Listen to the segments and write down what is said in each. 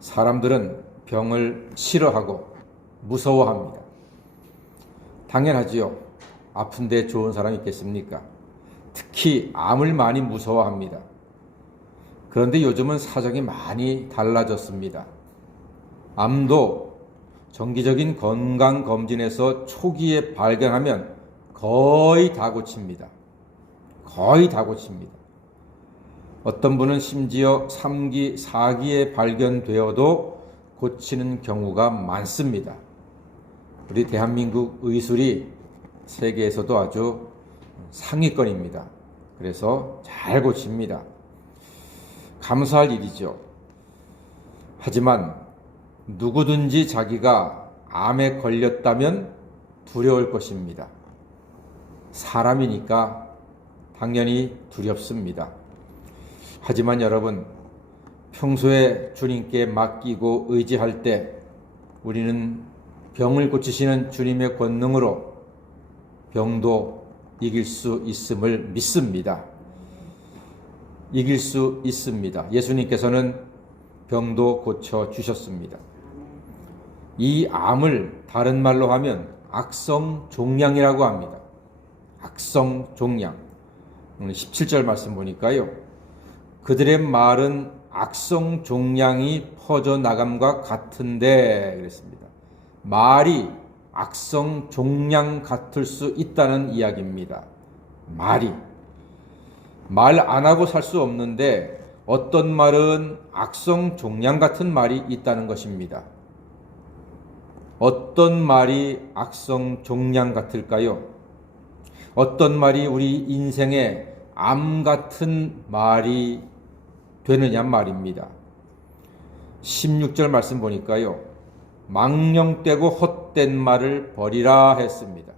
사람들은 병을 싫어하고 무서워합니다. 당연하지요. 아픈데 좋은 사람이 있겠습니까? 특히 암을 많이 무서워합니다. 그런데 요즘은 사정이 많이 달라졌습니다. 암도 정기적인 건강검진에서 초기에 발견하면 거의 다 고칩니다. 거의 다 고칩니다. 어떤 분은 심지어 3기, 4기에 발견되어도 고치는 경우가 많습니다. 우리 대한민국 의술이 세계에서도 아주 상위권입니다. 그래서 잘 고칩니다. 감사할 일이죠. 하지만 누구든지 자기가 암에 걸렸다면 두려울 것입니다. 사람이니까 당연히 두렵습니다. 하지만 여러분, 평소에 주님께 맡기고 의지할 때 우리는 병을 고치시는 주님의 권능으로 병도 이길 수 있음을 믿습니다. 이길 수 있습니다. 예수님께서는 병도 고쳐주셨습니다. 이 암을 다른 말로 하면 악성종양이라고 합니다. 악성종양. 오늘 17절 말씀 보니까요. 그들의 말은 악성종양이 퍼져나감과 같은데 그랬습니다. 말이 악성종양 같을 수 있다는 이야기입니다. 말이. 말 안 하고 살 수 없는데 어떤 말은 악성종양 같은 말이 있다는 것입니다. 어떤 말이 악성종양 같을까요? 어떤 말이 우리 인생에 암 같은 말이 되느냐 말입니다. 16절 말씀 보니까요. 망령되고 헛된 말을 버리라 했습니다.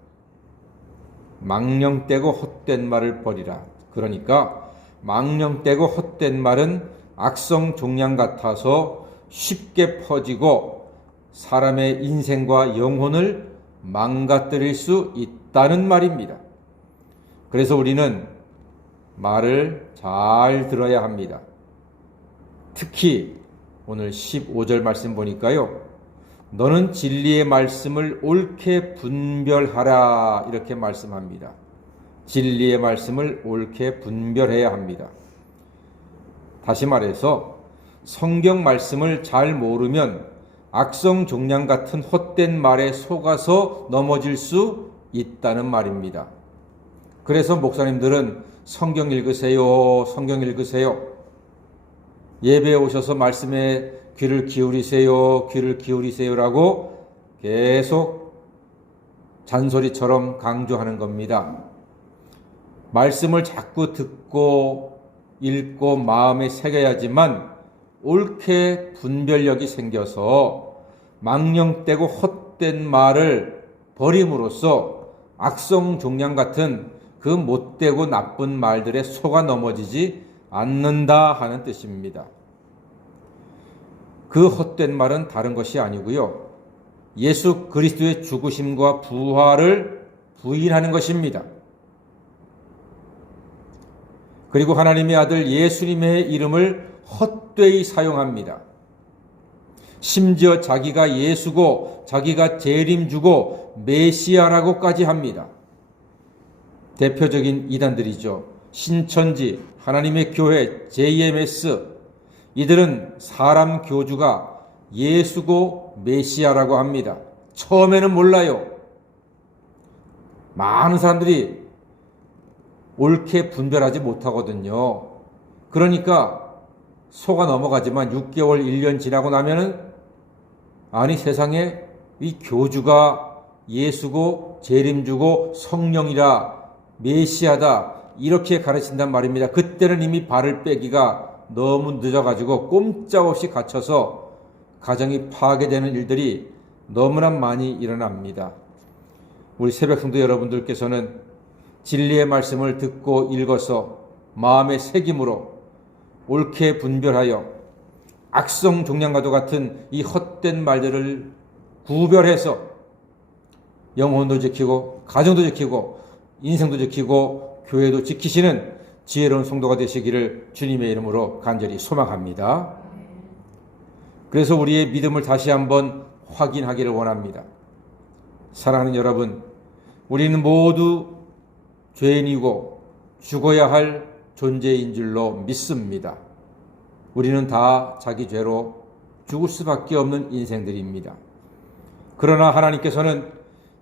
망령되고 헛된 말을 버리라. 그러니까 망령되고 헛된 말은 악성종양 같아서 쉽게 퍼지고 사람의 인생과 영혼을 망가뜨릴 수 있다는 말입니다. 그래서 우리는 말을 잘 들어야 합니다. 특히 오늘 15절 말씀 보니까요. 너는 진리의 말씀을 옳게 분별하라 이렇게 말씀합니다. 진리의 말씀을 옳게 분별해야 합니다. 다시 말해서 성경 말씀을 잘 모르면 악성종양 같은 헛된 말에 속아서 넘어질 수 있다는 말입니다. 그래서 목사님들은 성경 읽으세요. 성경 읽으세요. 예배에 오셔서 말씀에 귀를 기울이세요. 귀를 기울이세요라고 계속 잔소리처럼 강조하는 겁니다. 말씀을 자꾸 듣고 읽고 마음에 새겨야지만 옳게 분별력이 생겨서 망령되고 헛된 말을 버림으로써 악성종양 같은 그 못되고 나쁜 말들에 속아 넘어지지 않는다 하는 뜻입니다. 그 헛된 말은 다른 것이 아니고요. 예수 그리스도의 죽으심과 부활을 부인하는 것입니다. 그리고 하나님의 아들 예수님의 이름을 헛되이 사용합니다. 심지어 자기가 예수고 자기가 재림주고 메시아라고까지 합니다. 대표적인 이단들이죠. 신천지, 하나님의 교회, JMS 이들은 사람 교주가 예수고 메시아라고 합니다. 처음에는 몰라요. 많은 사람들이 옳게 분별하지 못하거든요. 그러니까 속아 넘어가지만 6개월, 1년 지나고 나면은 아니 세상에 이 교주가 예수고 재림주고 성령이라 메시아다 이렇게 가르친단 말입니다. 그때는 이미 발을 빼기가 너무 늦어가지고 꼼짝없이 갇혀서 가정이 파괴되는 일들이 너무나 많이 일어납니다. 우리 새벽 성도 여러분들께서는 진리의 말씀을 듣고 읽어서 마음의 새김으로 옳게 분별하여 악성종양과도 같은 이 헛된 말들을 구별해서 영혼도 지키고 가정도 지키고 인생도 지키고 교회도 지키시는 지혜로운 성도가 되시기를 주님의 이름으로 간절히 소망합니다. 그래서 우리의 믿음을 다시 한번 확인하기를 원합니다. 사랑하는 여러분, 우리는 모두 죄인이고 죽어야 할 존재인 줄로 믿습니다. 우리는 다 자기 죄로 죽을 수밖에 없는 인생들입니다. 그러나 하나님께서는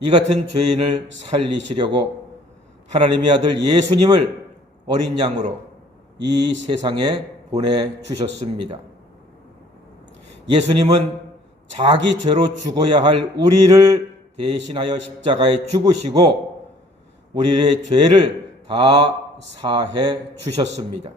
이 같은 죄인을 살리시려고 하나님의 아들 예수님을 어린 양으로 이 세상에 보내주셨습니다. 예수님은 자기 죄로 죽어야 할 우리를 대신하여 십자가에 죽으시고 우리의 죄를 다 사해 주셨습니다.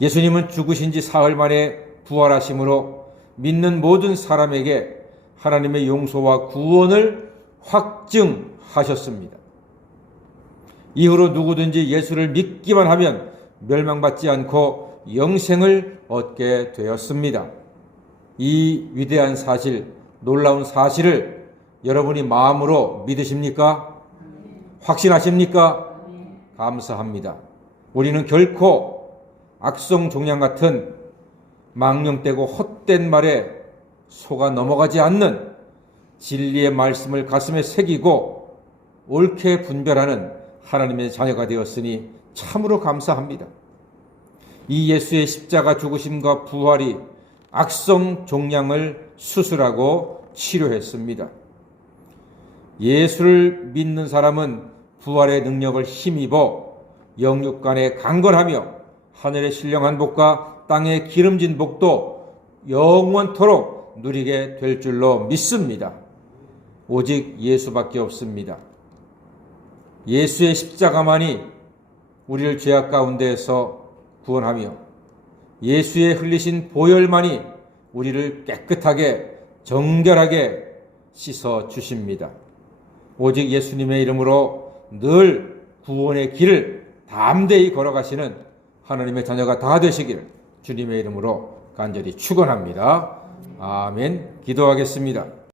예수님은 죽으신 지 사흘 만에 부활하심으로 믿는 모든 사람에게 하나님의 용서와 구원을 확증하셨습니다. 이후로 누구든지 예수를 믿기만 하면 멸망받지 않고 영생을 얻게 되었습니다. 이 위대한 사실, 놀라운 사실을 여러분이 마음으로 믿으십니까? 확신하십니까? 감사합니다. 우리는 결코 악성 종양 같은 망령되고 헛된 말에 속아 넘어가지 않는 진리의 말씀을 가슴에 새기고 옳게 분별하는 하나님의 자녀가 되었으니 참으로 감사합니다. 이 예수의 십자가 죽으심과 부활이 악성 종양을 수술하고 치료했습니다. 예수를 믿는 사람은 부활의 능력을 힘입어 영육간에 강건하며 하늘의 신령한 복과 땅의 기름진 복도 영원토록 누리게 될 줄로 믿습니다. 오직 예수밖에 없습니다. 예수의 십자가만이 우리를 죄악 가운데에서 구원하며 예수의 흘리신 보혈만이 우리를 깨끗하게 정결하게 씻어 주십니다. 오직 예수님의 이름으로 늘 구원의 길을 담대히 걸어가시는 하나님의 자녀가 다 되시기를 주님의 이름으로 간절히 축원합니다. 아멘. 기도하겠습니다.